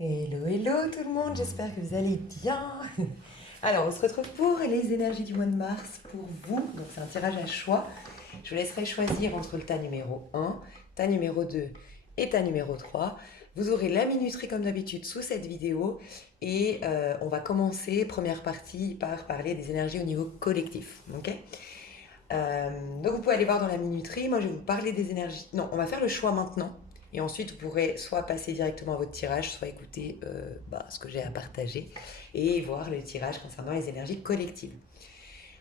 Hello, hello tout le monde, j'espère que vous allez bien. Alors, on se retrouve pour les énergies du mois de mars pour vous. Donc, c'est un tirage à choix. Je vous laisserai choisir entre le tas numéro un, tas numéro 2 et tas numéro 3. Vous aurez la minuterie comme d'habitude sous cette vidéo et on va commencer, première partie, par parler des énergies au niveau collectif. Ok. Donc vous pouvez aller voir dans la minuterie. Moi, je vais vous parler des énergies. Non, on va faire le choix maintenant. Et ensuite, vous pourrez soit passer directement à votre tirage, soit écouter ce que j'ai à partager et voir le tirage concernant les énergies collectives.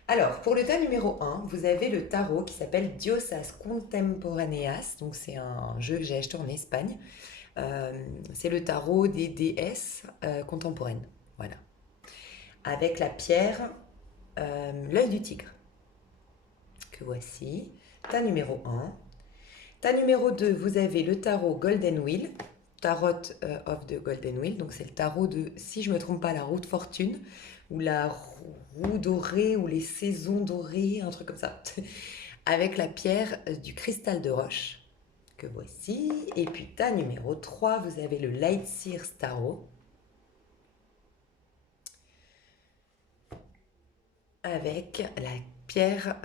Alors, pour le tas numéro un, vous avez le tarot qui s'appelle Diosas Contemporaneas. Donc, c'est un jeu que j'ai acheté en Espagne. C'est le tarot des déesses contemporaines. Voilà. Avec la pierre, l'œil du tigre, que voici. Tas numéro un. Tas numéro 2, vous avez le tarot Golden Wheel, Tarot of the Golden Wheel, donc c'est le tarot de, si je ne me trompe pas, la roue de fortune, ou la roue dorée, ou les saisons dorées, un truc comme ça, avec la pierre du cristal de roche, que voici. Et puis tas numéro 3, vous avez le Light Sears Tarot, avec la pierre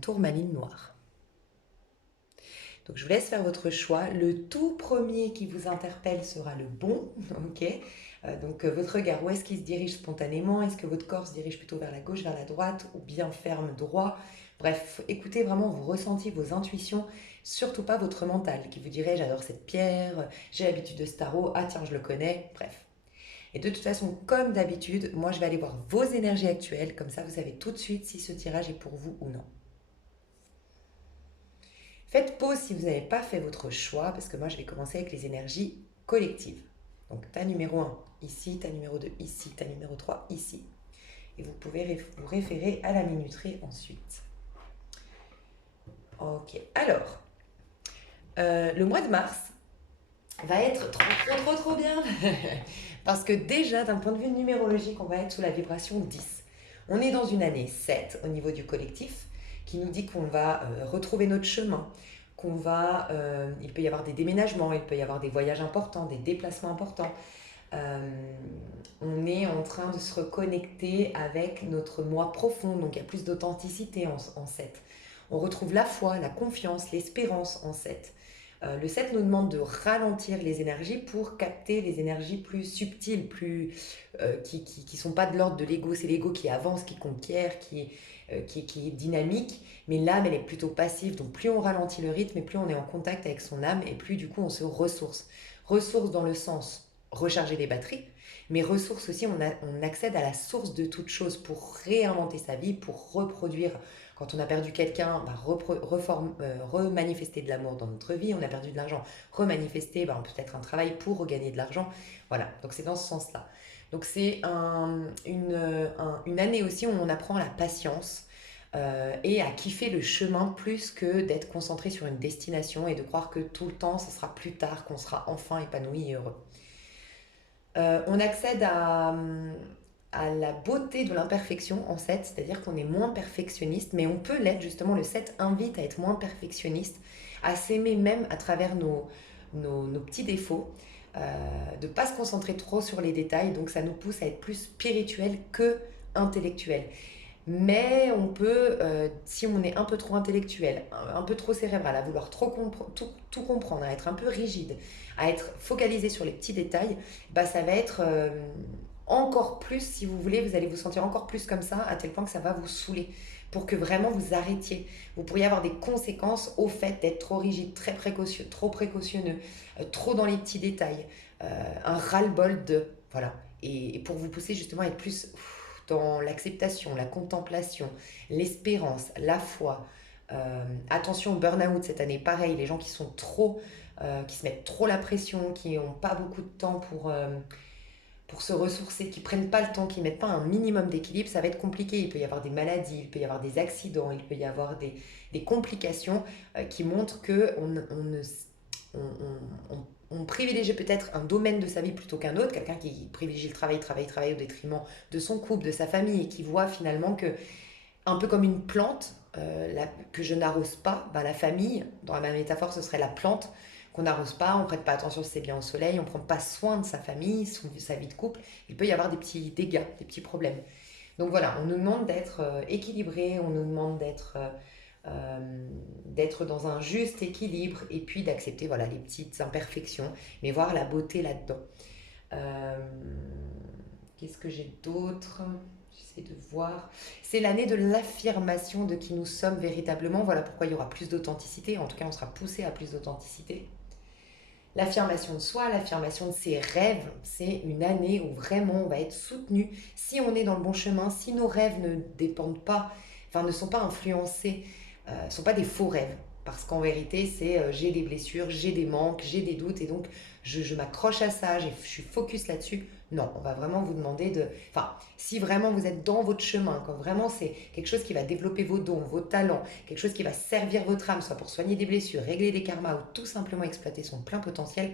tourmaline noire. Donc je vous laisse faire votre choix. Le tout premier qui vous interpelle sera le bon, ok. Donc votre regard, où est-ce qu'il se dirige spontanément? Est-ce que votre corps se dirige plutôt vers la gauche, vers la droite ou bien ferme droit? Bref, écoutez vraiment vos ressentis, vos intuitions, surtout pas votre mental qui vous dirait j'adore cette pierre, j'ai l'habitude de ce tarot, ah tiens je le connais, bref. Et de toute façon, comme d'habitude, moi je vais aller voir vos énergies actuelles, comme ça vous savez tout de suite si ce tirage est pour vous ou non. Faites pause si vous n'avez pas fait votre choix, parce que moi je vais commencer avec les énergies collectives. Donc tas numéro un ici, tas numéro 2 ici, tas numéro 3 ici. Et vous pouvez vous référer à la minuterie ensuite. Ok, alors, le mois de mars va être trop bien. Parce que déjà, d'un point de vue numérologique, on va être sous la vibration 10. On est dans une année 7 au niveau du collectif, qui nous dit qu'on va retrouver notre chemin, il peut y avoir des déménagements, il peut y avoir des voyages importants, des déplacements importants. Euh, on est en train de se reconnecter avec notre moi profond, donc il y a plus d'authenticité en 7. On retrouve la foi, la confiance, l'espérance en 7. Le 7 nous demande de ralentir les énergies pour capter les énergies plus subtiles, qui sont pas de l'ordre de l'ego. C'est l'ego qui avance, qui conquiert, qui est dynamique, mais l'âme, elle est plutôt passive. Donc plus on ralentit le rythme, et plus on est en contact avec son âme, et plus du coup on se ressource. Ressource dans le sens recharger les batteries, mais ressource aussi, on accède à la source de toute chose pour réinventer sa vie, pour reproduire. Quand on a perdu quelqu'un, remanifester de l'amour dans notre vie. On a perdu de l'argent, remanifester peut-être un travail pour regagner de l'argent. Voilà, donc c'est dans ce sens-là. Donc c'est une année aussi où on apprend la patience et à kiffer le chemin plus que d'être concentré sur une destination et de croire que tout le temps, ce sera plus tard qu'on sera enfin épanoui et heureux. On accède à la beauté de l'imperfection en 7, c'est-à-dire qu'on est moins perfectionniste, mais on peut l'être justement. Le 7 invite à être moins perfectionniste, à s'aimer même à travers nos petits défauts, de ne pas se concentrer trop sur les détails, donc ça nous pousse à être plus spirituel que intellectuel. Mais on peut, si on est un peu trop intellectuel, un peu trop cérébral, à vouloir tout comprendre, à être un peu rigide, à être focalisé sur les petits détails, bah ça va être encore plus, si vous voulez, vous allez vous sentir encore plus comme ça, à tel point que ça va vous saouler, pour que vraiment vous arrêtiez. Vous pourriez avoir des conséquences au fait d'être trop rigide, trop précautionneux, trop dans les petits détails, un ras-le-bol de... Voilà. Et pour vous pousser justement à être plus dans l'acceptation, la contemplation, l'espérance, la foi. Attention au burn-out cette année, pareil, les gens qui sont trop, qui se mettent trop la pression, qui n'ont pas beaucoup de temps pour se ressourcer, qui prennent pas le temps, qui mettent pas un minimum d'équilibre, ça va être compliqué. Il peut y avoir des maladies, il peut y avoir des accidents, il peut y avoir des complications qui montrent que on privilégie peut-être un domaine de sa vie plutôt qu'un autre, quelqu'un qui privilégie le travail au détriment de son couple, de sa famille, et qui voit finalement que, un peu comme une plante que je n'arrose pas, bah, la famille, dans ma métaphore, ce serait la plante qu'on n'arrose pas, on prête pas attention si c'est bien au soleil, on prend pas soin de sa famille, sa vie de couple, il peut y avoir des petits dégâts, des petits problèmes. Donc voilà, on nous demande d'être équilibré, on nous demande d'être dans un juste équilibre et puis d'accepter voilà, les petites imperfections, mais voir la beauté là-dedans. Euh, Qu'est-ce que j'ai d'autre? J'essaie de voir. C'est l'année de l'affirmation de qui nous sommes véritablement. Voilà pourquoi il y aura plus d'authenticité. En tout cas, on sera poussé à plus d'authenticité. L'affirmation de soi, l'affirmation de ses rêves, c'est une année où vraiment on va être soutenu. Si on est dans le bon chemin, si nos rêves ne dépendent pas, enfin ne sont pas influencés, ne sont pas des faux rêves. Parce qu'en vérité, c'est j'ai des blessures, j'ai des manques, j'ai des doutes et donc je m'accroche à ça, je suis focus là-dessus. Non, on va vraiment vous demander de... Enfin, si vraiment vous êtes dans votre chemin, quand vraiment c'est quelque chose qui va développer vos dons, vos talents, quelque chose qui va servir votre âme, soit pour soigner des blessures, régler des karmas ou tout simplement exploiter son plein potentiel,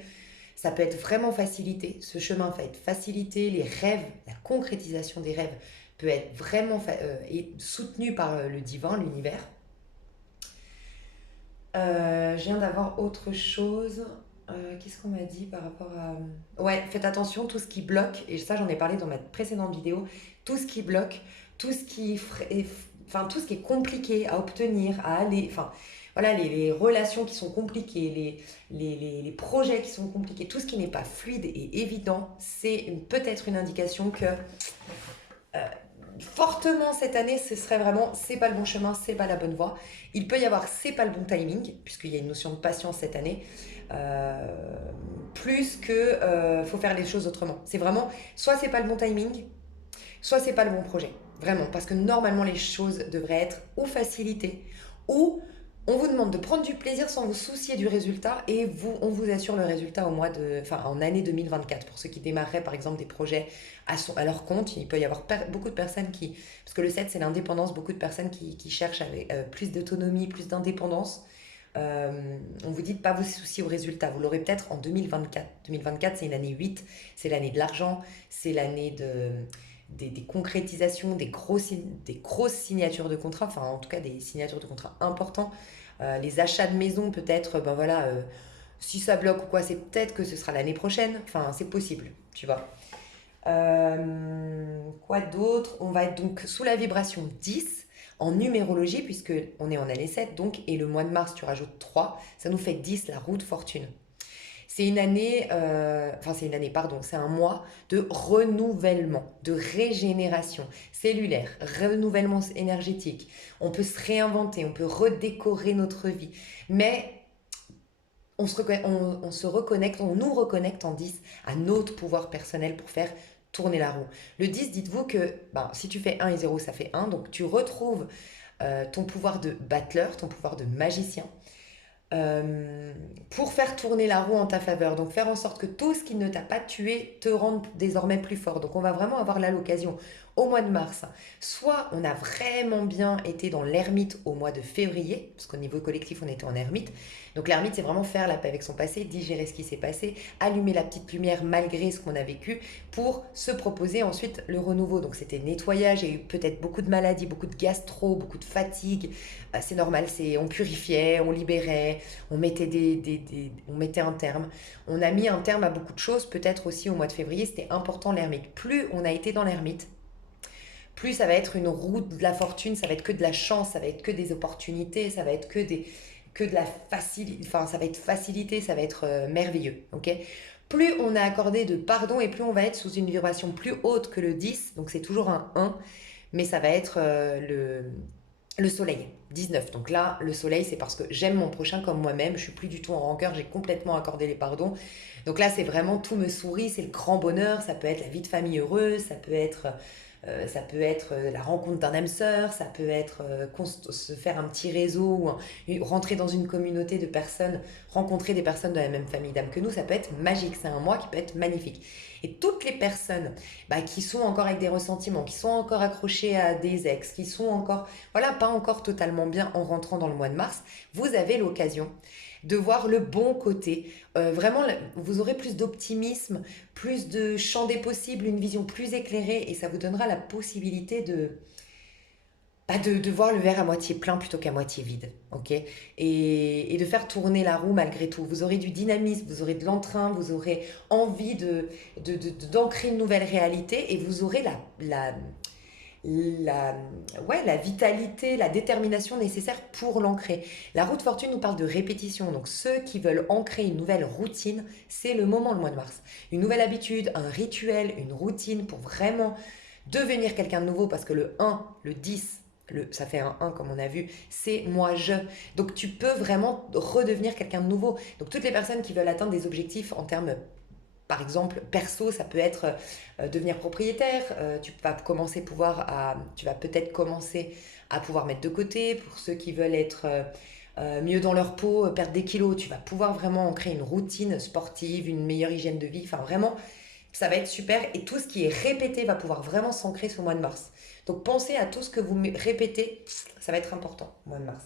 ça peut être vraiment facilité. Ce chemin va être facilité, les rêves, la concrétisation des rêves peut être vraiment et soutenu par le divin, l'univers. Je viens d'avoir autre chose. Qu'est-ce qu'on m'a dit par rapport à... Ouais, faites attention, tout ce qui bloque, et ça j'en ai parlé dans ma précédente vidéo, tout ce qui bloque, tout ce qui, enfin, tout ce qui est compliqué à obtenir, à aller, enfin, voilà, les relations qui sont compliquées, les projets qui sont compliqués, tout ce qui n'est pas fluide et évident, c'est peut-être une indication que fortement cette année, ce serait vraiment c'est pas le bon chemin, c'est pas la bonne voie. Il peut y avoir c'est pas le bon timing, puisqu'il y a une notion de patience cette année, euh, plus que faut faire les choses autrement. C'est vraiment soit c'est pas le bon timing, soit c'est pas le bon projet. Vraiment, parce que normalement les choses devraient être ou facilitées, ou on vous demande de prendre du plaisir sans vous soucier du résultat et on vous assure le résultat en année 2024. Pour ceux qui démarreraient par exemple des projets à leur compte, il peut y avoir beaucoup de personnes parce que le 7 c'est l'indépendance, beaucoup de personnes qui cherchent avec, plus d'autonomie, plus d'indépendance. On vous dit de ne pas vous soucier au résultat. Vous l'aurez peut-être en 2024. 2024 c'est une année 8, c'est l'année de l'argent, c'est l'année des concrétisations, des grosses signatures de contrats, enfin en tout cas des signatures de contrats importants. Les achats de maison peut-être, ben voilà, si ça bloque ou quoi, c'est peut-être que ce sera l'année prochaine, enfin c'est possible, tu vois. Quoi d'autre? On va être donc sous la vibration 10 en numérologie, puisque on est en année 7 donc, et le mois de mars tu rajoutes 3, ça nous fait 10 la roue de fortune. C'est une année, c'est une année, pardon, c'est un mois de renouvellement, de régénération cellulaire, renouvellement énergétique. On peut se réinventer, on peut redécorer notre vie. Mais on se reconnecte, on nous reconnecte en 10 à notre pouvoir personnel pour faire tourner la roue. Le 10, dites-vous que si tu fais 1 et 0, ça fait 1. Donc tu retrouves ton pouvoir de battleur, ton pouvoir de magicien pour faire tourner la roue en ta faveur. Donc faire en sorte que tout ce qui ne t'a pas tué te rende désormais plus fort. Donc on va vraiment avoir là l'occasion au mois de mars. Soit on a vraiment bien été dans l'ermite au mois de février, parce qu'au niveau collectif on était en ermite. Donc l'ermite c'est vraiment faire la paix avec son passé, digérer ce qui s'est passé, allumer la petite lumière malgré ce qu'on a vécu pour se proposer ensuite le renouveau. Donc c'était nettoyage, il y a eu peut-être beaucoup de maladies, beaucoup de gastro, beaucoup de fatigue. C'est normal, on purifiait, on libérait, on mettait, on mettait un terme. On a mis un terme à beaucoup de choses, peut-être aussi au mois de février, c'était important l'ermite. Plus on a été dans l'ermite, plus ça va être une roue de la fortune, ça va être que de la chance, ça va être que des opportunités, ça va être que de la facilité, enfin ça va être facilité, ça va être merveilleux, ok? Plus on a accordé de pardon et plus on va être sous une vibration plus haute que le 10, donc c'est toujours un 1, mais ça va être le soleil, 19. Donc là, le soleil, c'est parce que j'aime mon prochain comme moi-même, je suis plus du tout en rancœur, j'ai complètement accordé les pardons. Donc là, c'est vraiment tout me sourit, c'est le grand bonheur, ça peut être la vie de famille heureuse, ça peut être la rencontre d'un âme sœur, ça peut être se faire un petit réseau, ou rentrer dans une communauté de personnes, rencontrer des personnes de la même famille d'âme que nous, ça peut être magique, c'est un mois qui peut être magnifique. Et toutes les personnes qui sont encore avec des ressentiments, qui sont encore accrochées à des ex, qui sont encore, voilà, pas encore totalement bien en rentrant dans le mois de mars, vous avez l'occasion de voir le bon côté. Vraiment, vous aurez plus d'optimisme, plus de champ des possibles, une vision plus éclairée et ça vous donnera la possibilité de voir le verre à moitié plein plutôt qu'à moitié vide, ok? Et de faire tourner la roue malgré tout. Vous aurez du dynamisme, vous aurez de l'entrain, vous aurez envie d'ancrer une nouvelle réalité et vous aurez la, ouais, la vitalité, la détermination nécessaire pour l'ancrer. La roue de fortune nous parle de répétition, donc ceux qui veulent ancrer une nouvelle routine, c'est le moment, le mois de mars. Une nouvelle habitude, un rituel, une routine pour vraiment devenir quelqu'un de nouveau, parce que le 1, le 10, ça fait un 1 comme on a vu, c'est moi je. Donc tu peux vraiment redevenir quelqu'un de nouveau. Donc toutes les personnes qui veulent atteindre des objectifs en termes, par exemple, perso, ça peut être devenir propriétaire. Tu vas peut-être commencer à pouvoir mettre de côté. Pour ceux qui veulent être mieux dans leur peau, perdre des kilos, tu vas pouvoir vraiment en créer une routine sportive, une meilleure hygiène de vie. Enfin, vraiment, ça va être super. Et tout ce qui est répété va pouvoir vraiment s'ancrer sur le mois de mars. Donc, pensez à tout ce que vous répétez. Ça va être important au mois de mars.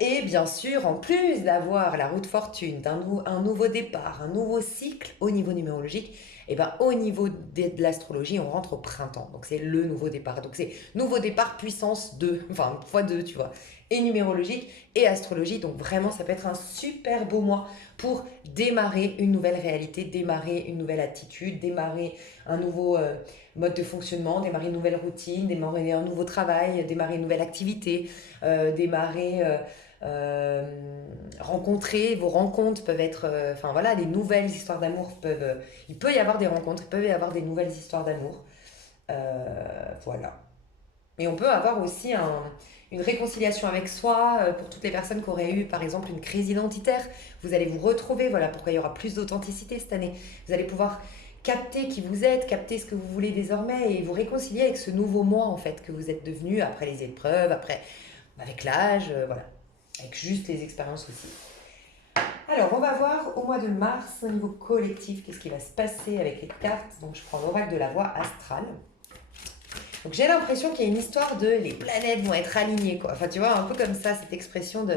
Et bien sûr, en plus d'avoir la roue de fortune, un nouveau départ, un nouveau cycle au niveau numérologique, et ben au niveau de l'astrologie, on rentre au printemps. Donc c'est le nouveau départ. Donc c'est nouveau départ puissance 2, enfin fois 2, tu vois. Et numérologique et astrologie. Donc vraiment, ça peut être un super beau mois pour démarrer une nouvelle réalité, démarrer une nouvelle attitude, démarrer un nouveau mode de fonctionnement, démarrer une nouvelle routine, démarrer un nouveau travail, démarrer une nouvelle activité, démarrer, rencontrer. Vos rencontres peuvent être, enfin voilà, les nouvelles histoires d'amour peuvent, il peut y avoir des rencontres, il peut y avoir des nouvelles histoires d'amour. Voilà. Et on peut avoir aussi une réconciliation avec soi pour toutes les personnes qui auraient eu, par exemple, une crise identitaire. Vous allez vous retrouver, voilà pourquoi il y aura plus d'authenticité cette année. Vous allez pouvoir capter qui vous êtes, capter ce que vous voulez désormais et vous réconcilier avec ce nouveau moi, en fait, que vous êtes devenu après les épreuves, avec l'âge, voilà, avec juste les expériences aussi. Alors, on va voir au mois de mars, au niveau collectif, qu'est-ce qui va se passer avec les cartes. Donc, je prends l'oracle de la voie astrale. Donc j'ai l'impression qu'il y a une histoire de les planètes vont être alignées, quoi. Enfin, tu vois, un peu comme ça, cette expression de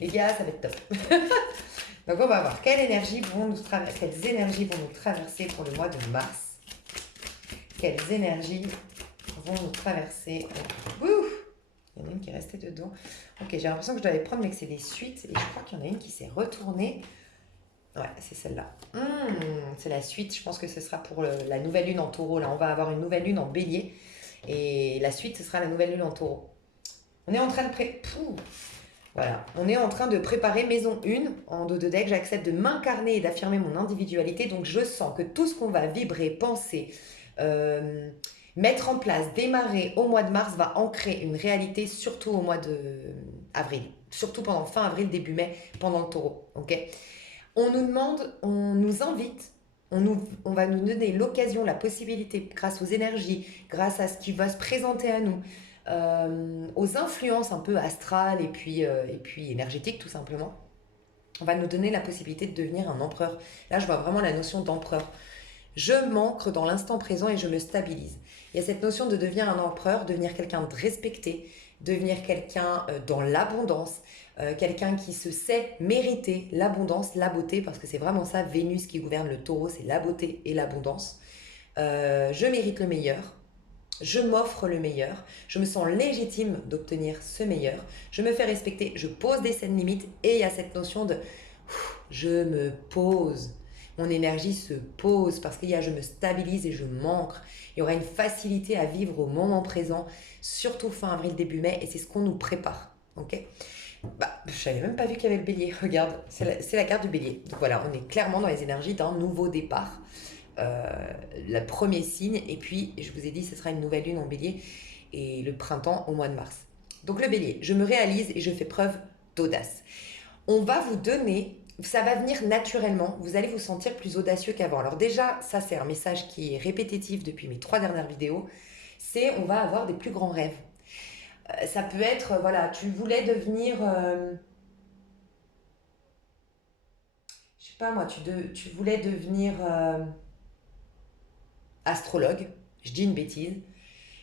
les gars, ça va être top. Donc on va voir quelles énergies vont nous traverser pour le mois de mars. Quelles énergies vont nous traverser. Ouh, il y en a une qui est restée dedans. Ok, j'ai l'impression que je dois les prendre, mais que c'est des suites. Et je crois qu'il y en a une qui s'est retournée. Ouais, c'est celle-là. C'est la suite. Je pense que ce sera pour la nouvelle lune en taureau. Là, on va avoir une nouvelle lune en bélier. Et la suite, ce sera la nouvelle lune en taureau. On est en train de voilà. On est en train de préparer maison 1 en dos de deck. J'accepte de m'incarner et d'affirmer mon individualité. Donc, je sens que tout ce qu'on va vibrer, penser, mettre en place, démarrer au mois de mars va ancrer une réalité, surtout au mois d'avril. Surtout pendant fin avril, début mai, pendant le taureau. Ok ? On nous demande, on nous invite, on va nous donner l'occasion, la possibilité, grâce aux énergies, grâce à ce qui va se présenter à nous, aux influences un peu astrales et puis énergétiques tout simplement. On va nous donner la possibilité de devenir un empereur. Là, je vois vraiment la notion d'empereur. Je m'ancre dans l'instant présent et je me stabilise. Il y a cette notion de devenir un empereur, devenir quelqu'un de respecté, devenir quelqu'un dans l'abondance, quelqu'un qui se sait mériter l'abondance, la beauté, parce que c'est vraiment ça, Vénus qui gouverne le taureau, c'est la beauté et l'abondance. Je mérite le meilleur, je m'offre le meilleur, je me sens légitime d'obtenir ce meilleur, je me fais respecter, je pose des scènes limites et il y a cette notion de je me pose. Mon énergie se pose parce qu'il y a je me stabilise et je m'ancre. Il y aura une facilité à vivre au moment présent, surtout fin avril, début mai, et c'est ce qu'on nous prépare. Ok ? Je n'avais même pas vu qu'il y avait le bélier. Regarde, c'est la carte du bélier. Donc voilà, on est clairement dans les énergies d'un nouveau départ. Le premier signe, et puis je vous ai dit, ce sera une nouvelle lune en bélier, et le printemps au mois de mars. Donc le bélier, je me réalise et je fais preuve d'audace. On va vous donner, ça va venir naturellement, vous allez vous sentir plus audacieux qu'avant. Alors déjà, ça c'est un message qui est répétitif depuis mes 3 dernières vidéos, c'est on va avoir des plus grands rêves. Ça peut être, voilà, tu voulais devenir, je sais pas moi, tu voulais devenir astrologue, je dis une bêtise,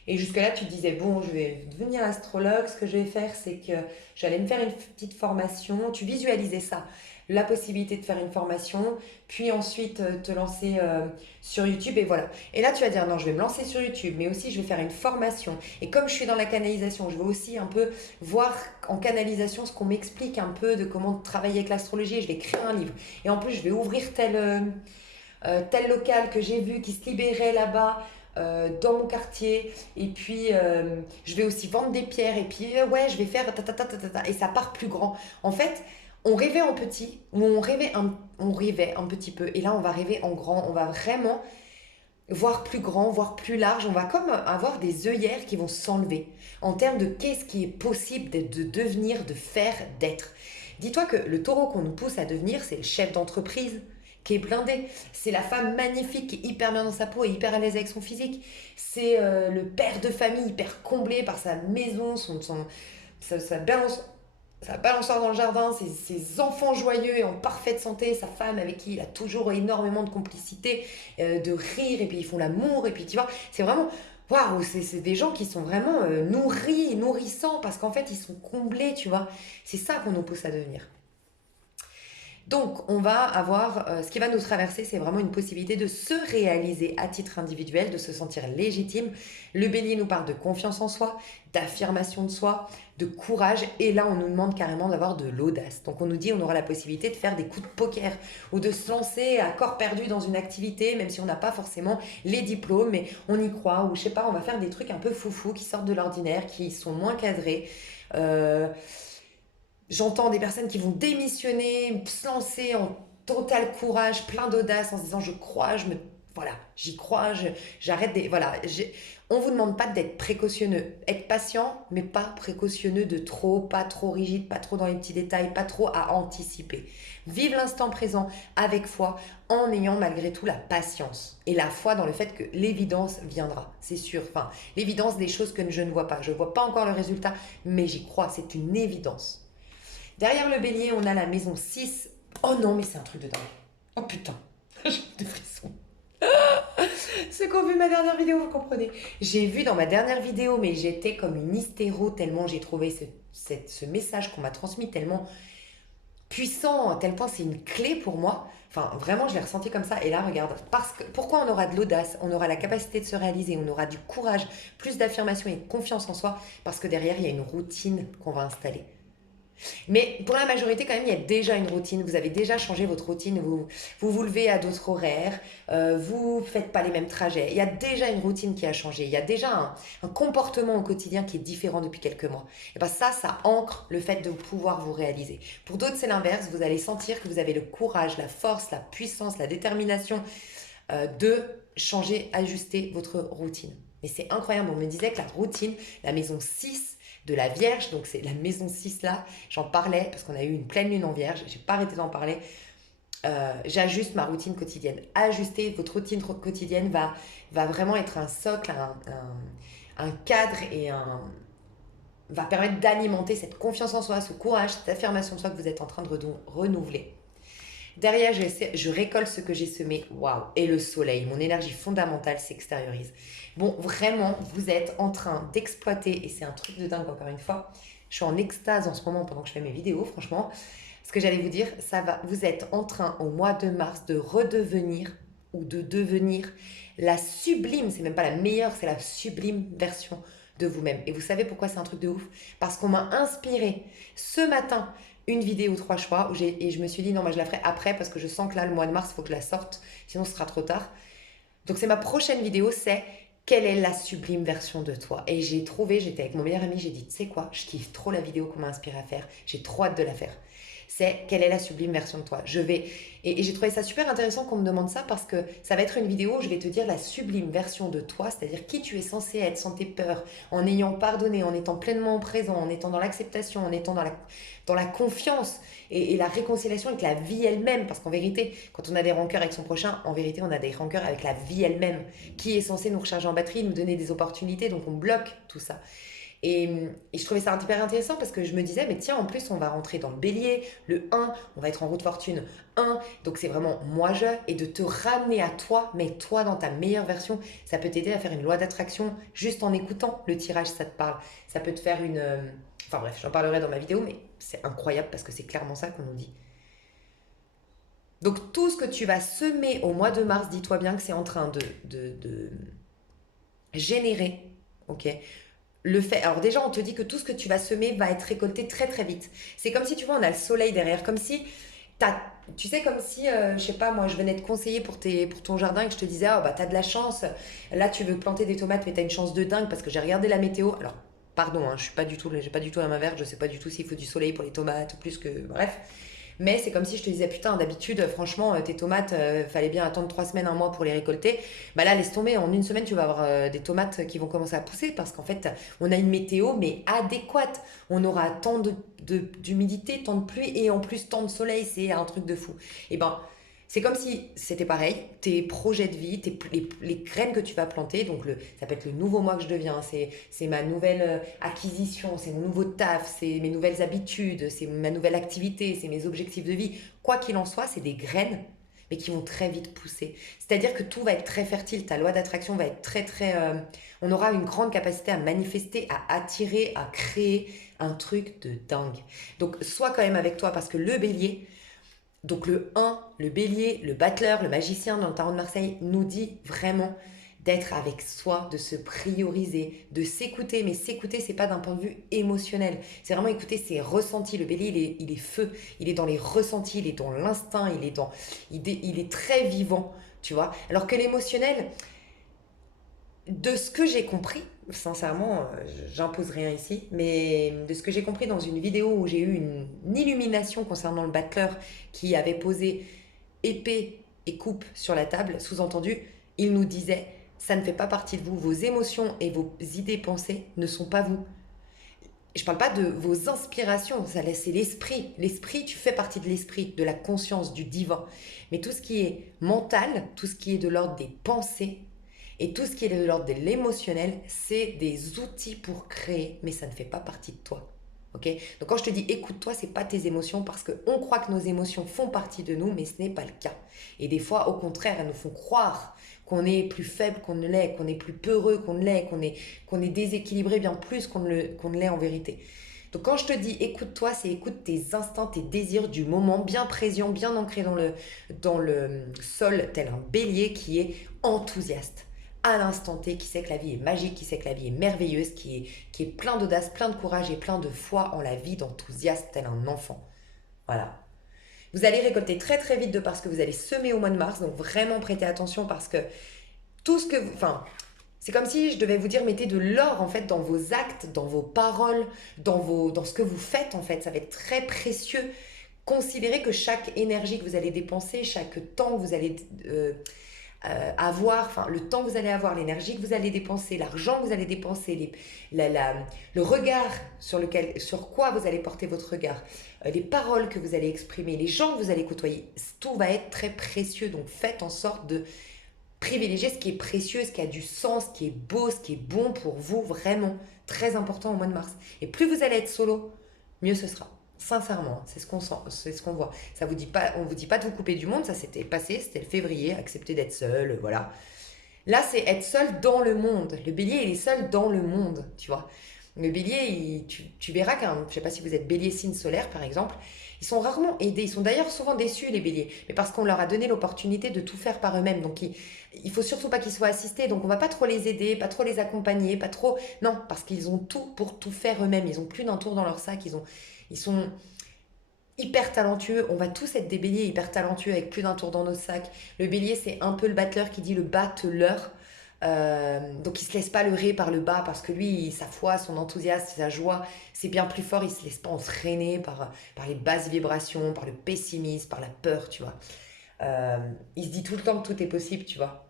Et jusque-là, tu te disais, bon, je vais devenir astrologue, ce que je vais faire, c'est que j'allais me faire une petite formation. Tu visualisais ça, la possibilité de faire une formation, puis ensuite te lancer sur YouTube, et voilà. Et là, tu vas dire, non, je vais me lancer sur YouTube, mais aussi je vais faire une formation. Et comme je suis dans la canalisation, je veux aussi un peu voir en canalisation ce qu'on m'explique un peu de comment travailler avec l'astrologie, et je vais écrire un livre. Et en plus, je vais ouvrir tel local que j'ai vu qui se libérait là-bas dans mon quartier. Et puis, je vais aussi vendre des pierres. Et puis, ouais, je vais faire ta, ta, ta, ta, ta, ta, et ça part plus grand. En fait, on rêvait en petit, ou on rêvait un petit peu. Et là, on va rêver en grand. On va vraiment voir plus grand, voir plus large. On va comme avoir des œillères qui vont s'enlever en termes de qu'est-ce qui est possible de devenir, de faire, d'être. Dis-toi que le taureau qu'on nous pousse à devenir, c'est le chef d'entreprise qui est blindé. C'est la femme magnifique qui est hyper bien dans sa peau et hyper à l'aise avec son physique. C'est le père de famille hyper comblé par sa maison, sa balance, sa balançoire dans le jardin, ses enfants joyeux et en parfaite santé, sa femme avec qui il a toujours énormément de complicité, de rire, et puis ils font l'amour, et puis tu vois, c'est vraiment... Waouh, c'est des gens qui sont vraiment nourris, nourrissants, parce qu'en fait, ils sont comblés, tu vois. C'est ça qu'on nous pousse à devenir. Donc, on va avoir, ce qui va nous traverser, c'est vraiment une possibilité de se réaliser à titre individuel, de se sentir légitime. Le bélier nous parle de confiance en soi, d'affirmation de soi, de courage. Et là, on nous demande carrément d'avoir de l'audace. Donc, on nous dit on aura la possibilité de faire des coups de poker ou de se lancer à corps perdu dans une activité, même si on n'a pas forcément les diplômes, mais on y croit. Ou je sais pas, on va faire des trucs un peu foufou qui sortent de l'ordinaire, qui sont moins cadrés. Euh, J'entends des personnes qui vont démissionner, se lancer en total courage, plein d'audace, en se disant je crois, voilà, j'y crois, j'arrête des, voilà. On vous demande pas d'être précautionneux, être patient, mais pas précautionneux de trop, pas trop rigide, pas trop dans les petits détails, pas trop à anticiper. Vive l'instant présent avec foi, en ayant malgré tout la patience et la foi dans le fait que l'évidence viendra, c'est sûr. Enfin, l'évidence des choses que je ne vois pas. Je ne vois pas encore le résultat, mais j'y crois, c'est une évidence. Derrière le bélier, on a la maison 6. Oh non, mais c'est un truc de dingue. Oh putain, j'ai des frissons. Ceux qui ont vu ma dernière vidéo, vous comprenez. J'ai vu dans ma dernière vidéo, mais j'étais comme une hystéro tellement j'ai trouvé ce message qu'on m'a transmis tellement puissant, à tel point c'est une clé pour moi. Enfin, vraiment, je l'ai ressenti comme ça. Et là, regarde, pourquoi on aura de l'audace, on aura la capacité de se réaliser, on aura du courage, plus d'affirmation et de confiance en soi, parce que derrière, il y a une routine qu'on va installer. Mais pour la majorité, quand même, il y a déjà une routine. Vous avez déjà changé votre routine. Vous levez à d'autres horaires. Vous ne faites pas les mêmes trajets. Il y a déjà une routine qui a changé. Il y a déjà un comportement au quotidien qui est différent depuis quelques mois. Et bien ça ancre le fait de pouvoir vous réaliser. Pour d'autres, c'est l'inverse. Vous allez sentir que vous avez le courage, la force, la puissance, la détermination de changer, ajuster votre routine. Mais c'est incroyable. On me disait que la routine, la maison 6 de la Vierge, donc c'est la maison 6 là, j'en parlais parce qu'on a eu une pleine lune en Vierge, j'ai pas arrêté d'en parler. J'ajuste ma routine quotidienne. Ajuster votre routine quotidienne va vraiment être un socle, un cadre et va permettre d'alimenter cette confiance en soi, ce courage, cette affirmation de soi que vous êtes en train de renouveler. Derrière, je récolte ce que j'ai semé. Waouh! Et le soleil, mon énergie fondamentale s'extériorise. Bon, vraiment, vous êtes en train d'exploiter, et c'est un truc de dingue encore une fois. Je suis en extase en ce moment pendant que je fais mes vidéos, franchement. Ce que j'allais vous dire, vous êtes en train au mois de mars de redevenir ou de devenir la sublime, c'est même pas la meilleure, c'est la sublime version de vous-même. Et vous savez pourquoi c'est un truc de ouf? Parce qu'on m'a inspiré ce matin une vidéo 3 choix et je me suis dit non, moi je la ferai après parce que je sens que là, le mois de mars, il faut que je la sorte, sinon ce sera trop tard. Donc c'est ma prochaine vidéo, c'est quelle est la sublime version de toi? Et j'étais avec mon meilleur ami, j'ai dit, tu sais quoi, je kiffe trop la vidéo qu'on m'a inspiré à faire, j'ai trop hâte de la faire. C'est quelle est la sublime version de toi? Et j'ai trouvé ça super intéressant qu'on me demande ça parce que ça va être une vidéo où je vais te dire la sublime version de toi, c'est-à-dire qui tu es censé être sans tes peurs, en ayant pardonné, en étant pleinement présent, en étant dans l'acceptation, en étant dans la confiance et la réconciliation avec la vie elle-même. Parce qu'en vérité, quand on a des rancœurs avec son prochain, en vérité, on a des rancœurs avec la vie elle-même qui est censée nous recharger en batterie, nous donner des opportunités, donc on bloque tout ça. Et je trouvais ça hyper intéressant parce que je me disais, mais tiens, en plus, on va rentrer dans le bélier, le 1, on va être en route fortune 1, donc c'est vraiment moi-je, et de te ramener à toi, mais toi dans ta meilleure version, ça peut t'aider à faire une loi d'attraction juste en écoutant le tirage, ça te parle. Ça peut te faire une... Enfin bref, j'en parlerai dans ma vidéo, mais c'est incroyable parce que c'est clairement ça qu'on nous dit. Donc tout ce que tu vas semer au mois de mars, dis-toi bien que c'est en train de générer, ok, le fait. Alors déjà, on te dit que tout ce que tu vas semer va être récolté très très vite. C'est comme si, tu vois, on a le soleil derrière, comme si tu sais, comme si, je sais pas, moi, je venais te conseiller pour ton jardin et que je te disais, ah bah t'as de la chance, là tu veux planter des tomates, mais t'as une chance de dingue parce que j'ai regardé la météo. Alors, pardon, hein, je suis pas du tout, j'ai pas du tout la main verte, je sais pas du tout s'il faut du soleil pour les tomates, plus que, bref. Mais c'est comme si je te disais, putain, d'habitude, franchement, tes tomates, fallait bien attendre 3 semaines, un mois pour les récolter. Bah là, laisse tomber, en une semaine, tu vas avoir des tomates qui vont commencer à pousser parce qu'en fait, on a une météo, mais adéquate. On aura tant d'humidité, tant de pluie et en plus tant de soleil, c'est un truc de fou. Et ben, c'est comme si c'était pareil, tes projets de vie, les graines que tu vas planter, donc ça peut être le nouveau moi que je deviens, c'est ma nouvelle acquisition, c'est mon nouveau taf, c'est mes nouvelles habitudes, c'est ma nouvelle activité, c'est mes objectifs de vie. Quoi qu'il en soit, c'est des graines, mais qui vont très vite pousser. C'est-à-dire que tout va être très fertile, ta loi d'attraction va être très très... on aura une grande capacité à manifester, à attirer, à créer un truc de dingue. Donc sois quand même avec toi parce que le bélier... Donc le 1, le bélier, le battleur, le magicien dans le tarot de Marseille nous dit vraiment d'être avec soi, de se prioriser, de s'écouter. Mais s'écouter, c'est pas d'un point de vue émotionnel. C'est vraiment écouter ses ressentis. Le bélier, il est feu. Il est dans les ressentis, il est dans l'instinct, il est très vivant, tu vois. Alors que l'émotionnel, de ce que j'ai compris, sincèrement, j'impose rien ici, mais de ce que j'ai compris dans une vidéo où j'ai eu une illumination concernant le battleur qui avait posé épée et coupe sur la table, sous-entendu, il nous disait, ça ne fait pas partie de vous, vos émotions et vos idées pensées ne sont pas vous. Je ne parle pas de vos inspirations, ça c'est l'esprit. L'esprit, tu fais partie de l'esprit, de la conscience, du divin. Mais tout ce qui est mental, tout ce qui est de l'ordre des pensées, et tout ce qui est de l'ordre de l'émotionnel, c'est des outils pour créer, mais ça ne fait pas partie de toi. Ok. Donc quand je te dis écoute-toi, c'est pas tes émotions parce qu'on croit que nos émotions font partie de nous, mais ce n'est pas le cas. Et des fois, au contraire, elles nous font croire qu'on est plus faible qu'on ne l'est, qu'on est plus peureux qu'on ne l'est, qu'on est déséquilibré bien plus qu'on ne l'est en vérité. Donc quand je te dis écoute-toi, c'est écoute tes instincts, tes désirs du moment, bien présents, bien ancrés dans le sol, tel un bélier qui est enthousiaste à l'instant T, qui sait que la vie est magique, qui sait que la vie est merveilleuse, qui est plein d'audace, plein de courage et plein de foi en la vie, d'enthousiasme tel un enfant. Voilà. Vous allez récolter très très vite de parce que vous allez semer au mois de mars, donc vraiment prêtez attention parce que tout ce que vous... Enfin, c'est comme si je devais vous dire mettez de l'or en fait dans vos actes, dans vos paroles, dans ce que vous faites en fait. Ça va être très précieux. Considérez que chaque énergie que vous allez dépenser, chaque temps que vous allez avoir, enfin le temps que vous allez avoir, l'énergie que vous allez dépenser, l'argent que vous allez dépenser, le regard sur quoi vous allez porter votre regard, les paroles que vous allez exprimer, les gens que vous allez côtoyer, tout va être très précieux. Donc faites en sorte de privilégier ce qui est précieux, ce qui a du sens, ce qui est beau, ce qui est bon pour vous, vraiment très important au mois de mars. Et plus vous allez être solo, mieux ce sera. Sincèrement, c'est ce qu'on sent, c'est ce qu'on voit. Ça vous dit pas, on vous dit pas de vous couper du monde, ça c'était passé, c'était le février, accepter d'être seul, voilà. Là, c'est être seul dans le monde. Le bélier, il est seul dans le monde, tu vois. Le bélier, tu verras je sais pas si vous êtes bélier signe solaire par exemple, ils sont rarement aidés. Ils sont d'ailleurs souvent déçus, les béliers, mais parce qu'on leur a donné l'opportunité de tout faire par eux-mêmes. Donc, il faut surtout pas qu'ils soient assistés. Donc, on va pas trop les aider, pas trop les accompagner, pas trop. Non, parce qu'ils ont tout pour tout faire eux-mêmes. Ils ont plus d'un tour dans leur sac. Ils sont hyper talentueux. On va tous être des béliers hyper talentueux avec plus d'un tour dans nos sacs. Le bélier, c'est un peu le battleur qui dit le battleur. Donc il se laisse pas leurrer par le bas parce que lui, sa foi, son enthousiasme, sa joie, c'est bien plus fort. Il se laisse pas entraîner par les basses vibrations, par le pessimisme, par la peur, tu vois. Il se dit tout le temps que tout est possible, tu vois.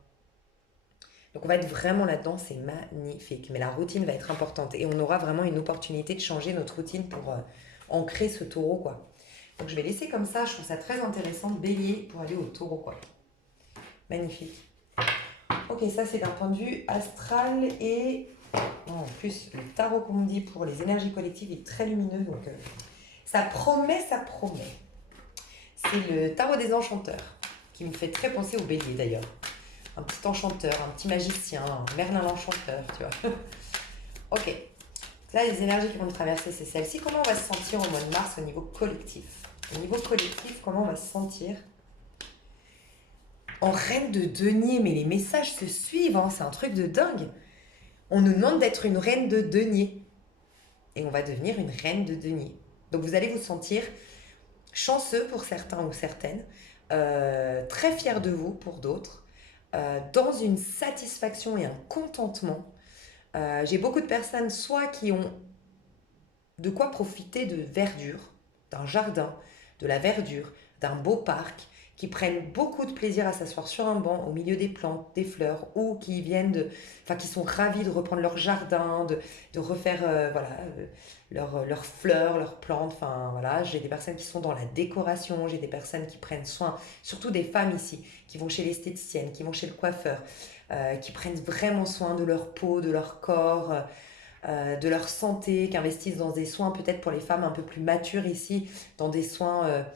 Donc on va être vraiment là-dedans, c'est magnifique. Mais la routine va être importante et on aura vraiment une opportunité de changer notre routine pour ancrer ce taureau, quoi. Donc je vais laisser comme ça, je trouve ça très intéressant, bélier pour aller au taureau, quoi. Magnifique. Ok, ça c'est d'un point de vue astral et En plus, le tarot qu'on me dit pour les énergies collectives est très lumineux, donc ça promet, ça promet. C'est le tarot des enchanteurs, qui me fait très penser au bélier d'ailleurs. Un petit enchanteur, un petit magicien, un Merlin l'enchanteur, tu vois. Ok. Là, les énergies qui vont traverser, c'est celle-ci. Comment on va se sentir au mois de mars au niveau collectif? Au niveau collectif, comment on va se sentir? En reine de denier, mais les messages se suivent, hein, c'est un truc de dingue. On nous demande d'être une reine de denier. Et on va devenir une reine de denier. Donc vous allez vous sentir chanceux pour certains ou certaines, très fiers de vous pour d'autres, dans une satisfaction et un contentement. J'ai beaucoup de personnes soit qui ont de quoi profiter de verdure, d'un jardin, de la verdure, d'un beau parc, qui prennent beaucoup de plaisir à s'asseoir sur un banc au milieu des plantes, des fleurs, ou qui viennent enfin qui sont ravis de reprendre leur jardin, de refaire leurs fleurs, leurs plantes. Enfin voilà, j'ai des personnes qui sont dans la décoration, j'ai des personnes qui prennent soin, surtout des femmes ici, qui vont chez l'esthéticienne, qui vont chez le coiffeur, qui prennent vraiment soin de leur peau, de leur corps. De leur santé, qui investissent dans des soins peut-être pour les femmes un peu plus matures ici, dans des soins,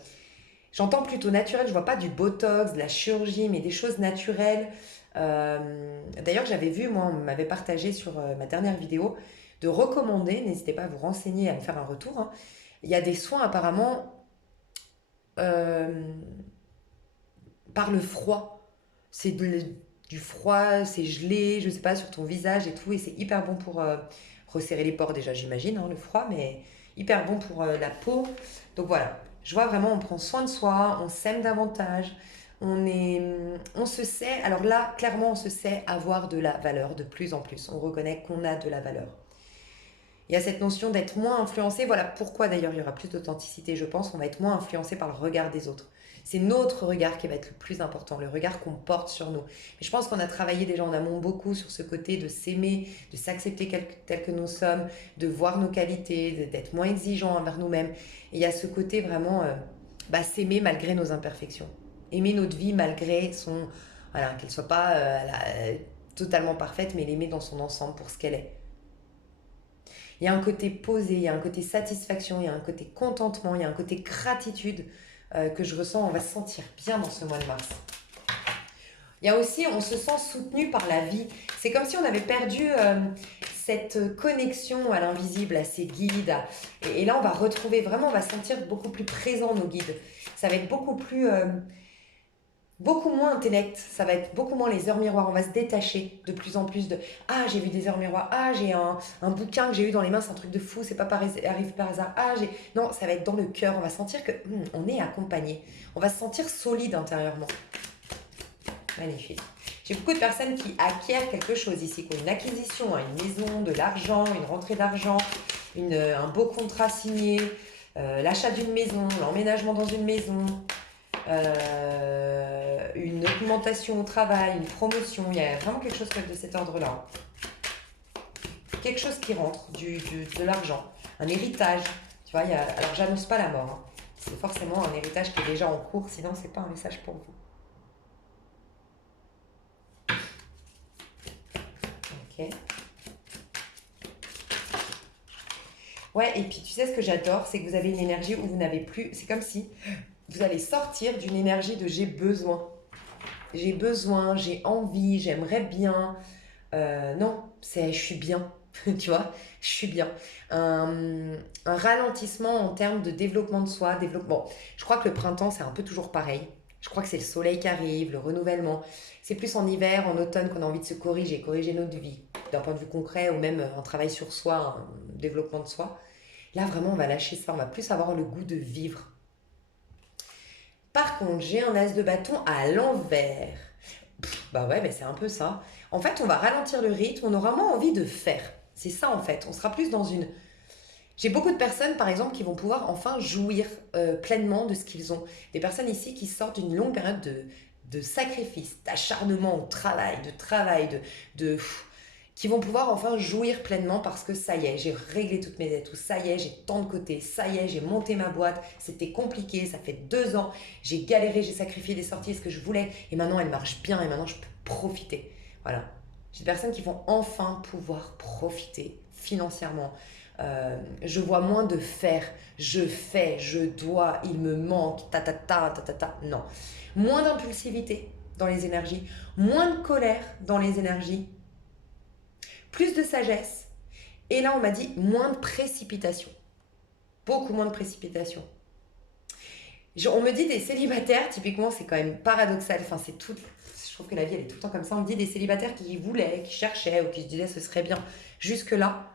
j'entends plutôt naturels, je vois pas du botox, de la chirurgie, mais des choses naturelles. D'ailleurs, j'avais vu, moi, on m'avait partagé sur ma dernière vidéo, de recommander, n'hésitez pas à vous renseigner, à me faire un retour, hein. Il y a des soins apparemment euh, par le froid. C'est du froid, c'est gelé, je sais pas, sur ton visage et tout, et c'est hyper bon pour resserrer les pores déjà, j'imagine, hein, le froid, mais hyper bon pour la peau. Donc voilà, je vois vraiment, on prend soin de soi, on s'aime davantage, on se sait, alors là, clairement, on se sait avoir de la valeur de plus en plus. On reconnaît qu'on a de la valeur. Il y a cette notion d'être moins influencé. Voilà pourquoi d'ailleurs il y aura plus d'authenticité, je pense. On va être moins influencé par le regard des autres. C'est notre regard qui va être le plus important, le regard qu'on porte sur nous. Mais je pense qu'on a travaillé déjà en amont beaucoup sur ce côté de s'aimer, de s'accepter tel que nous sommes, de voir nos qualités, d'être moins exigeant envers nous-mêmes. Et il y a ce côté vraiment s'aimer malgré nos imperfections. Aimer notre vie malgré son... Voilà, qu'elle ne soit pas totalement parfaite, mais l'aimer dans son ensemble pour ce qu'elle est. Il y a un côté posé, il y a un côté satisfaction, il y a un côté contentement, il y a un côté gratitude que je ressens. On va se sentir bien dans ce mois de mars. Il y a aussi, on se sent soutenu par la vie. C'est comme si on avait perdu cette connexion à l'invisible, à ses guides. Et là, on va retrouver vraiment, on va sentir beaucoup plus présent nos guides. Ça va être beaucoup plus... beaucoup moins intellect, ça va être beaucoup moins les heures miroirs, on va se détacher de plus en plus de ah j'ai vu des heures miroirs, ah j'ai un bouquin que j'ai eu dans les mains, c'est un truc de fou, c'est pas arrivé par hasard, ah j'ai... Non, ça va être dans le cœur, on va sentir que on est accompagné, on va se sentir solide intérieurement. Magnifique. J'ai beaucoup de personnes qui acquièrent quelque chose ici, quoi. Une acquisition, hein, une maison, de l'argent, une rentrée d'argent, un beau contrat signé, l'achat d'une maison, l'emménagement dans une maison, une augmentation au travail, une promotion. Il y a vraiment quelque chose de cet ordre-là. Quelque chose qui rentre, de l'argent, un héritage. Tu vois, alors j'annonce pas la mort, hein. C'est forcément un héritage qui est déjà en cours, sinon c'est pas un message pour vous. Ok. Ouais, et puis tu sais ce que j'adore, c'est que vous avez une énergie où vous n'avez plus... C'est comme si vous allez sortir d'une énergie de j'ai besoin. J'ai besoin, j'ai envie, j'aimerais bien. Non, c'est je suis bien. Tu vois, je suis bien. Un ralentissement en termes de développement de soi, développement. Je crois que le printemps, c'est un peu toujours pareil. Je crois que c'est le soleil qui arrive, le renouvellement. C'est plus en hiver, en automne qu'on a envie de se corriger notre vie, d'un point de vue concret ou même un travail sur soi, un développement de soi. Là, vraiment, on va lâcher ça, on va plus avoir le goût de vivre. Par contre, j'ai un as de bâton à l'envers. Bah ouais, mais c'est un peu ça. En fait, on va ralentir le rythme, on aura moins envie de faire. C'est ça en fait. On sera plus dans une... J'ai beaucoup de personnes, par exemple, qui vont pouvoir enfin jouir pleinement de ce qu'ils ont. Des personnes ici qui sortent d'une longue période de sacrifice, d'acharnement au travail, qui vont pouvoir enfin jouir pleinement parce que ça y est, j'ai réglé toutes mes dettes, ou ça y est, j'ai tant de côté, ça y est, j'ai monté ma boîte, c'était compliqué, ça fait 2 ans, j'ai galéré, j'ai sacrifié des sorties, ce que je voulais, et maintenant elle marche bien, et maintenant je peux profiter. Voilà. J'ai des personnes qui vont enfin pouvoir profiter financièrement. Je vois moins de faire, je fais, je dois, il me manque, ta ta ta ta ta ta. Non. Moins d'impulsivité dans les énergies, moins de colère dans les énergies, plus de sagesse. Et là, on m'a dit moins de précipitation. Beaucoup moins de précipitation. On me dit des célibataires, typiquement, c'est quand même paradoxal. Enfin, c'est tout. Je trouve que la vie, elle est tout le temps comme ça. On me dit des célibataires qui voulaient, qui cherchaient ou qui se disaient ce serait bien jusque-là.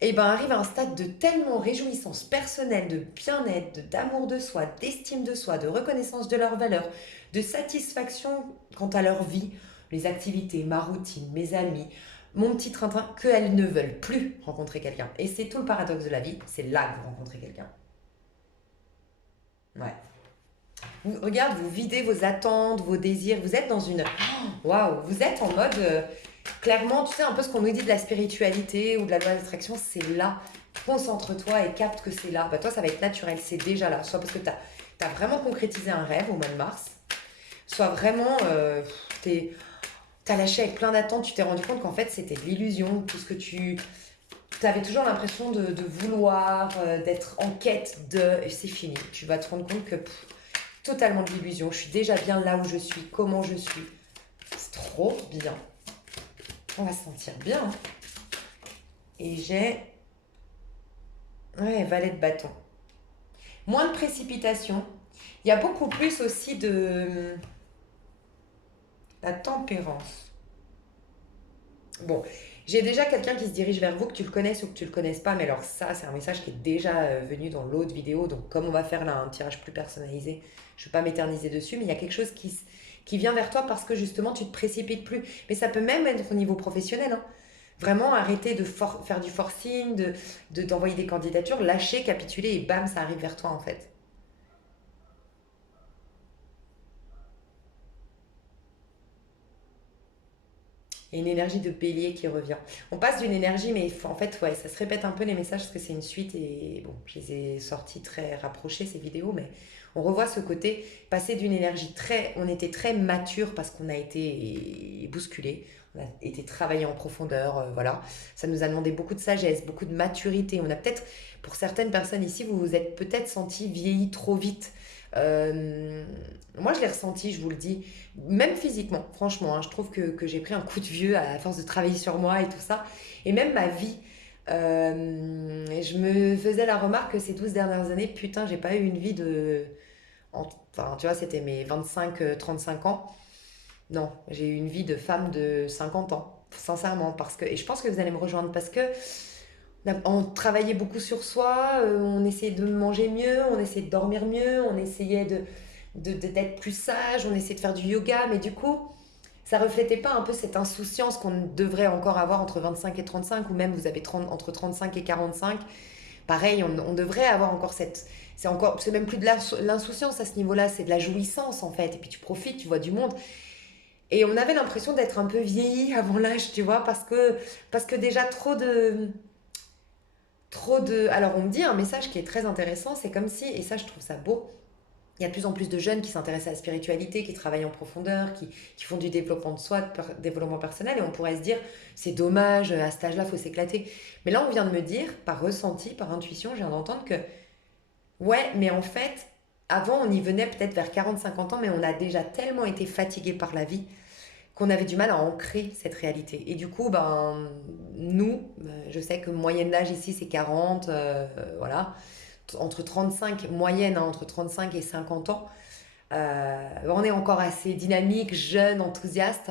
Et ben arrive à un stade de tellement réjouissance personnelle, de bien-être, d'amour de soi, d'estime de soi, de reconnaissance de leurs valeurs, de satisfaction quant à leur vie, les activités, ma routine, mes amis, mon petit train-train, qu'elles ne veulent plus rencontrer quelqu'un. Et c'est tout le paradoxe de la vie, c'est là que vous rencontrez quelqu'un. Ouais. Regarde, vous videz vos attentes, vos désirs, vous êtes dans une... Waouh, vous êtes en mode... clairement, tu sais, un peu ce qu'on nous dit de la spiritualité ou de la loi d'attraction, c'est là. Concentre-toi et capte que c'est là. Bah, toi, ça va être naturel, c'est déjà là. Soit parce que tu as vraiment concrétisé un rêve au mois de mars, soit vraiment, t'as lâché avec plein d'attentes, tu t'es rendu compte qu'en fait, c'était de l'illusion, tout ce que tu... avais toujours l'impression de vouloir, d'être en quête de... Et c'est fini. Tu vas te rendre compte que totalement de l'illusion. Je suis déjà bien là où je suis, comment je suis. C'est trop bien. On va se sentir bien. Hein. Et j'ai... Ouais, valet de bâton. Moins de précipitation. Il y a beaucoup plus aussi de... La tempérance. Bon, j'ai déjà quelqu'un qui se dirige vers vous, que tu le connaisses ou que tu le connaisses pas, mais alors ça, c'est un message qui est déjà venu dans l'autre vidéo, donc comme on va faire là un tirage plus personnalisé, je ne vais pas m'éterniser dessus, mais il y a quelque chose qui vient vers toi parce que justement tu te précipites plus. Mais ça peut même être au niveau professionnel, hein. Vraiment arrêter de faire du forcing, d'envoyer des candidatures, lâcher, capituler et bam, ça arrive vers toi en fait. Et une énergie de bélier qui revient. On passe d'une énergie, mais en fait, ouais, ça se répète un peu les messages parce que c'est une suite et bon, je les ai sortis très rapprochés ces vidéos, mais on revoit ce côté, passer d'une énergie très, on était très mature parce qu'on a été bousculé, on a été travaillé en profondeur, voilà. Ça nous a demandé beaucoup de sagesse, beaucoup de maturité. On a peut-être, pour certaines personnes ici, vous vous êtes peut-être senti vieilli trop vite. Euh, Moi, je l'ai ressenti, je vous le dis, même physiquement, franchement, hein, je trouve que j'ai pris un coup de vieux à force de travailler sur moi et tout ça. Et même ma vie, je me faisais la remarque que ces 12 dernières années, putain, j'ai pas eu une vie de... Enfin, tu vois, c'était mes 25 35 ans. Non, j'ai eu une vie de femme de 50 ans, sincèrement, parce que... Et je pense que vous allez me rejoindre, parce que on travaillait beaucoup sur soi, on essayait de manger mieux, on essayait de dormir mieux, on essayait d'être plus sage, on essayait de faire du yoga, mais du coup, ça reflétait pas un peu cette insouciance qu'on devrait encore avoir entre 25 et 35, ou même vous avez 30, entre 35 et 45. Pareil, on devrait avoir encore cette... C'est même plus de l'insouciance à ce niveau-là, c'est de la jouissance en fait. Et puis tu profites, tu vois du monde. Et on avait l'impression d'être un peu vieilli avant l'âge, tu vois, parce que déjà trop de... Alors on me dit un message qui est très intéressant, c'est comme si, et ça je trouve ça beau, il y a de plus en plus de jeunes qui s'intéressent à la spiritualité, qui travaillent en profondeur, qui font du développement de soi, développement personnel, et on pourrait se dire, c'est dommage, à cet âge-là, il faut s'éclater. Mais là, on vient de me dire, par ressenti, par intuition, je viens d'entendre que, ouais, mais en fait, avant, on y venait peut-être vers 40 50 ans, mais on a déjà tellement été fatigué par la vie qu'on avait du mal à ancrer cette réalité. Et du coup, ben, nous, je sais que moyenne d'âge ici, c'est 40, voilà, entre 35, moyenne, hein, entre 35 et 50 ans. On est encore assez dynamique, jeune, enthousiaste.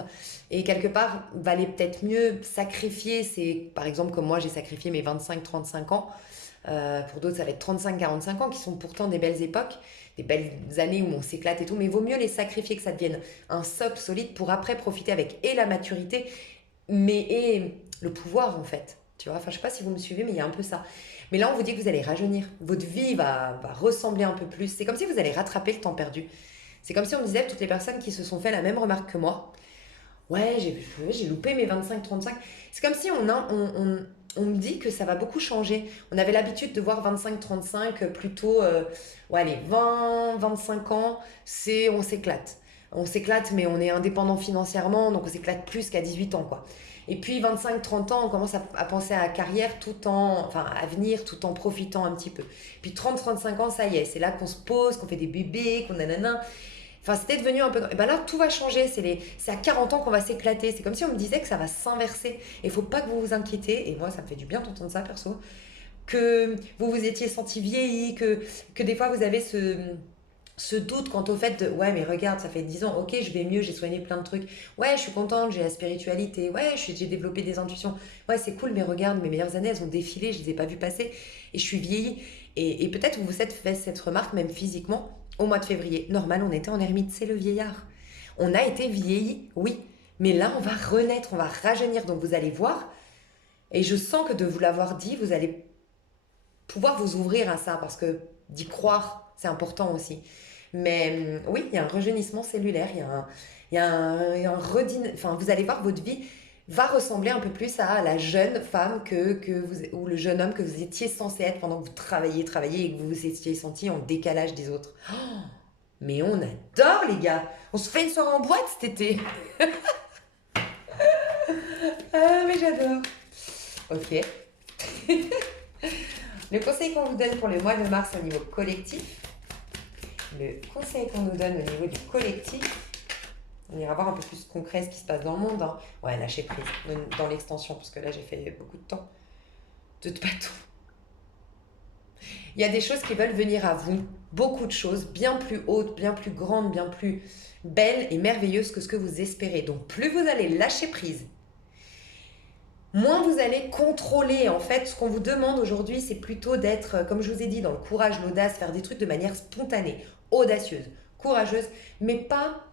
Et quelque part, valait peut-être mieux sacrifier, c'est par exemple comme moi, j'ai sacrifié mes 25 35 ans. Pour d'autres, ça va être 35 45 ans, qui sont pourtant des belles époques, des belles années où on s'éclate et tout, mais il vaut mieux les sacrifier, que ça devienne un socle solide pour après profiter avec et la maturité, mais et le pouvoir en fait. Tu vois, enfin, je sais pas si vous me suivez, mais il y a un peu ça. Mais là, on vous dit que vous allez rajeunir. Votre vie va ressembler un peu plus. C'est comme si vous allez rattraper le temps perdu. C'est comme si on disait à toutes les personnes qui se sont fait la même remarque que moi. Ouais, j'ai loupé mes 25 35. C'est comme si on me dit que ça va beaucoup changer. On avait l'habitude de voir 25 35 plutôt, ouais, allez, 20 25 ans, on s'éclate. On s'éclate, mais on est indépendant financièrement, donc on s'éclate plus qu'à 18 ans, quoi. Et puis 25-30 ans, on commence à penser à la carrière enfin à venir tout en profitant un petit peu. Puis 30-35 ans, ça y est, c'est là qu'on se pose, qu'on fait des bébés, qu'on nanana. Enfin, c'était devenu un peu... Et ben là, tout va changer. C'est à 40 ans qu'on va s'éclater. C'est comme si on me disait que ça va s'inverser. Et il faut pas que vous vous inquiétez. Et moi, ça me fait du bien d'entendre ça, perso. Que vous vous étiez senti vieilli, que des fois, vous avez ce doute quant au fait de ouais mais regarde ça fait 10 ans, ok je vais mieux, j'ai soigné plein de trucs, ouais je suis contente, j'ai la spiritualité, ouais j'ai développé des intuitions, ouais c'est cool mais regarde mes meilleures années elles ont défilé, je les ai pas vues passer et je suis vieillie et peut-être vous vous êtes fait cette remarque même physiquement au mois de février, normal on était en ermite, c'est le vieillard, on a été vieilli, oui, mais là on va renaître, on va rajeunir, donc vous allez voir et je sens que de vous l'avoir dit vous allez pouvoir vous ouvrir à ça parce que d'y croire c'est important aussi. Mais oui, il y a un rajeunissement cellulaire, il y a un enfin, vous allez voir, votre vie va ressembler un peu plus à la jeune femme ou le jeune homme que vous étiez censé être pendant que vous travailliez et que vous vous étiez senti en décalage des autres. Oh, mais on adore les gars. On se fait une soirée en boîte cet été. Ah mais j'adore. Ok. Le conseil qu'on vous donne pour le mois de mars au niveau collectif. Le conseil qu'on nous donne au niveau du collectif, on ira voir un peu plus concret ce qui se passe dans le monde. Hein. Ouais, lâcher prise dans l'extension, parce que là j'ai fait beaucoup de temps. De bateau. Il y a des choses qui veulent venir à vous, beaucoup de choses, bien plus hautes, bien plus grandes, bien plus belles et merveilleuses que ce que vous espérez. Donc plus vous allez lâcher prise, moins vous allez contrôler. En fait, ce qu'on vous demande aujourd'hui, c'est plutôt d'être, comme je vous ai dit, dans le courage, l'audace, faire des trucs de manière spontanée, audacieuse, courageuse, mais pas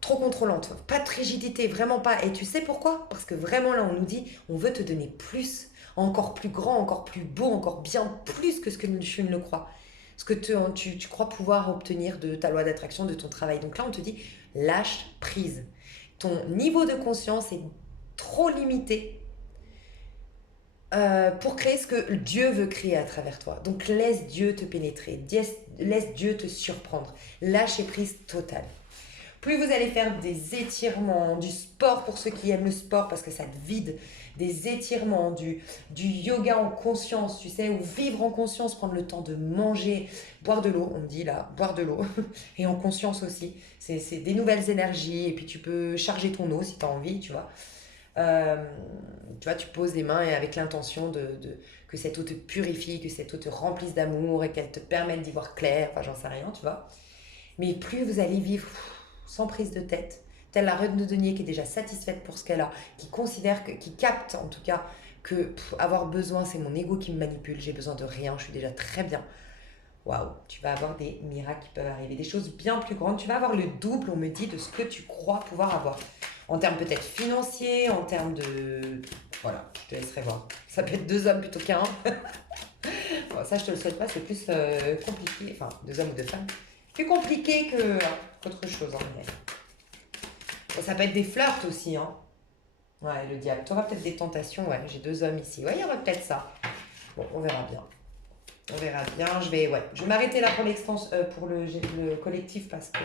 trop contrôlante, pas de rigidité, vraiment pas. Et tu sais pourquoi? Parce que vraiment là, on nous dit, on veut te donner plus, encore plus grand, encore plus beau, encore bien plus que ce que tu ne le crois. Ce que tu crois pouvoir obtenir de ta loi d'attraction, de ton travail. Donc là, on te dit, lâche prise. Ton niveau de conscience est trop limité pour créer ce que Dieu veut créer à travers toi. Donc laisse Dieu te pénétrer, laisse Dieu te surprendre. Lâcher prise totale. Plus vous allez faire des étirements, du sport pour ceux qui aiment le sport parce que ça te vide, des étirements, du yoga en conscience, tu sais, ou vivre en conscience, prendre le temps de manger, boire de l'eau, on me dit là, boire de l'eau, et en conscience aussi. C'est des nouvelles énergies, et puis tu peux charger ton eau si tu as envie, tu vois. Tu vois, tu poses les mains et avec l'intention que cette eau te purifie, que cette eau te remplisse d'amour et qu'elle te permette d'y voir clair, enfin j'en sais rien, tu vois. Mais plus vous allez vivre sans prise de tête, telle la reine de denier qui est déjà satisfaite pour ce qu'elle a, qui capte en tout cas que avoir besoin, c'est mon ego qui me manipule, j'ai besoin de rien, je suis déjà très bien. Waouh, tu vas avoir des miracles qui peuvent arriver, des choses bien plus grandes, tu vas avoir le double, on me dit, de ce que tu crois pouvoir avoir. En termes peut-être financiers, en termes de... Voilà, je te laisserai voir. Ça peut être 2 hommes plutôt qu'un. Bon, ça, je te le souhaite pas, c'est plus compliqué. Enfin, 2 hommes ou 2 femmes. Plus compliqué qu'autre chose. Hein, mais... bon, ça peut être des flirts aussi. Hein. Ouais, le diable. Tu auras peut-être des tentations. Ouais, j'ai 2 hommes ici. Ouais, il y aura peut-être ça. Bon, on verra bien. On verra bien. Je vais m'arrêter là pour l'extension, pour le collectif parce que...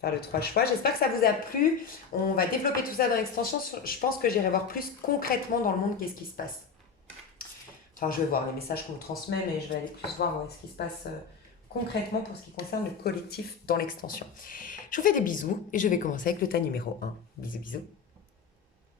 faire le 3 choix. J'espère que ça vous a plu. On va développer tout ça dans l'extension. Je pense que j'irai voir plus concrètement dans le monde qu'est-ce qui se passe. Enfin, je vais voir les messages qu'on me transmet, mais je vais aller plus voir ce qui se passe concrètement pour ce qui concerne le collectif dans l'extension. Je vous fais des bisous et je vais commencer avec le tas numéro 1. Bisous, bisous.